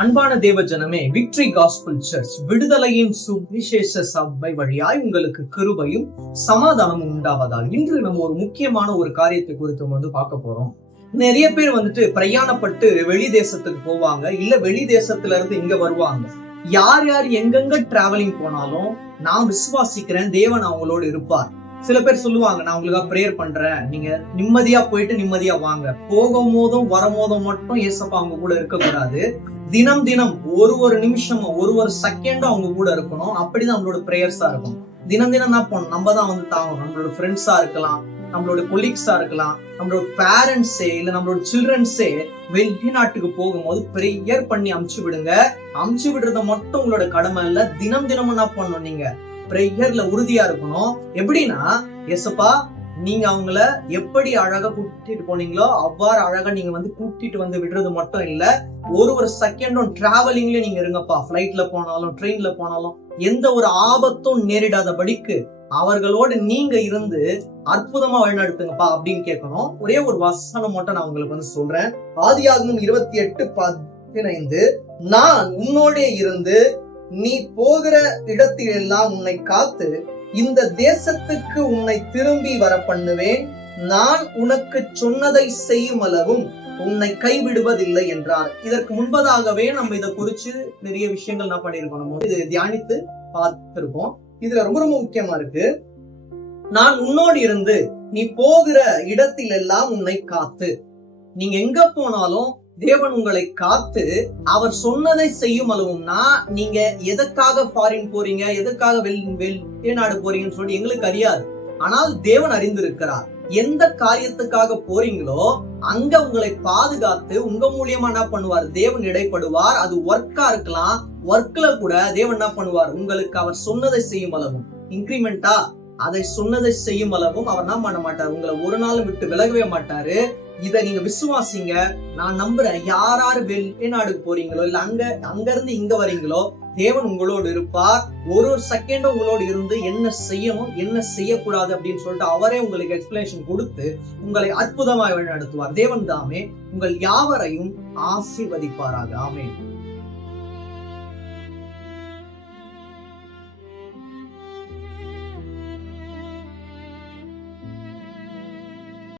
அன்பான தேவ ஜனமே, விக்டரி காஸ்பல் சர்ச் விடுதலையின் சுவிசேஷ சபை வழியாய் உங்களுக்கு கிருபையும் சமாதானமும் உண்டாவதால் இன்று நம்ம ஒரு முக்கியமான ஒரு காரியத்தை குறித்து பார்க்க போறோம். நிறைய பேர் பிரயாணப்பட்டு வெளி தேசத்துக்கு போவாங்க, இல்ல வெளி தேசத்துல இருந்து இங்க வருவாங்க. யார் யார் எங்கெங்க டிராவலிங் போனாலும் நான் விசுவாசிக்கிறேன், தேவன் அவங்களோடு இருப்பார். சில பேர் சொல்லுவாங்க, நான் உங்களுக்காக பிரேயர் பண்றேன், நீங்க நிம்மதியா போயிட்டு நிம்மதியா வாங்க. போகும் போதும் வரும்போதும் மட்டும் ஏசப்பா அவங்க கூட இருக்க கூடாது. தினம் தினம் ஒரு நிமிஷமும் ஒரு செகண்டும் அவங்க கூட இருக்கணும். அப்படிதான் நம்மளோட பிரேயர்ஸா இருக்கும். தினம் தினம் என்ன பண்ணணும், நம்ம தான் தாங்கணும். நம்மளோட ஃப்ரெண்ட்ஸா இருக்கலாம், நம்மளோட கொலீக்ஸா இருக்கலாம், நம்மளோட பேரண்ட்ஸே இல்ல நம்மளோட சில்ட்ரன்ஸே வெளிநாட்டுக்கு போகும்போது பிரேயர் பண்ணி அமுச்சு விடுங்க. அமுச்சு விடுறத மட்டும் உங்களோட கடமை இல்ல, தினம் தினம் என்ன பண்ணணும், நீங்க பிரேயர்ல உறுதியா இருக்கணும். எப்படின்னா, எசப்பா நீங்க அவங்கள எப்படி அழகா கூட்டிட்டு போனீங்களோ அவ்வாறு அழகா நீங்க கூட்டிட்டு விடுறது மட்டும் இல்ல, ஒரு செகண்டும் டிராவலிங்ல நீங்க இருங்கப்பா. பிளைட்ல போனாலும் ட்ரெயின்ல போனாலும் எந்த ஒரு ஆபத்தும் நேரிடாதபடிக்கு அவர்களோடு நீங்க இருந்து அற்புதமா வழிநடத்துங்கப்பா அப்படின்னு கேட்கணும். ஒரே ஒரு வசனம் மட்டும் நான் உங்களுக்கு சொல்றேன். ஆதியாகமம் 28:15, நான் உன்னோட இருந்து நீ போகிற இடத்திலெல்லாம் உன்னை காத்து இந்த தேசத்துக்கு உன்னை திரும்பி வர பண்ணுவேன், நான் உனக்கு சொன்னதை செய்யும் அளவும் உன்னை கைவிடுவதில்லை என்றார். இதற்கு முன்பதாகவே நம்ம இதை குறிச்சு நிறைய விஷயங்கள் என்ன பண்ணிருக்கோம், நம்ம இது தியானித்து பார்த்திருக்கோம். இதுல ரொம்ப ரொம்ப முக்கியமா இருக்கு, நான் உன்னோடு இருந்து நீ போகிற இடத்திலெல்லாம் உன்னை காத்து. நீங்க எங்க போனாலும் தேவன் உங்களை காத்து அவர் சொன்னதை செய்யும் அளவும்னா, நீங்க எதற்காக ஃபாரின் போறீங்க, எதற்காக வெளிநாடு போறீங்கன்னு சொல்லி எங்களுக்கு அறியாது. ஆனால் தேவன் அறிந்திருக்கிறார். எந்த காரியத்துக்காக போறீங்களோ அங்க உங்களை பாதுகாத்து உங்க மூலியமா என்ன பண்ணுவார், தேவன் இடைப்படுவார். அது ஒர்க்கா இருக்கலாம், ஒர்க்ல கூட தேவன் என்ன பண்ணுவார், உங்களுக்கு அவர் சொன்னதை செய்யும் அளவும், இன்கிரிமெண்டா அதை சொன்னதை செய்யும் அளவும் அவர் என்ன பண்ண மாட்டார், உங்களை ஒரு நாளும் விட்டு விலகவே மாட்டாரு. இதை நீங்க விசுவாசிங்க. நான் நம்புறேன், யாராரு வெளிநாடுக்கு போறீங்களோ இல்ல அங்க இருந்து இங்க வரீங்களோ, தேவன் உங்களோடு இருப்பார். ஒரு செகண்டும் உங்களோடு இருந்து என்ன செய்யணும் என்ன செய்யக்கூடாது அப்படின்னு சொல்லிட்டு அவரே உங்களுக்கு எக்ஸ்பிளனேஷன் கொடுத்து உங்களை அற்புதமாக வழிநடத்துவார். தேவன் தாமே உங்கள் யாவரையும் ஆசீர்வதிப்பாராக. ஆமென்.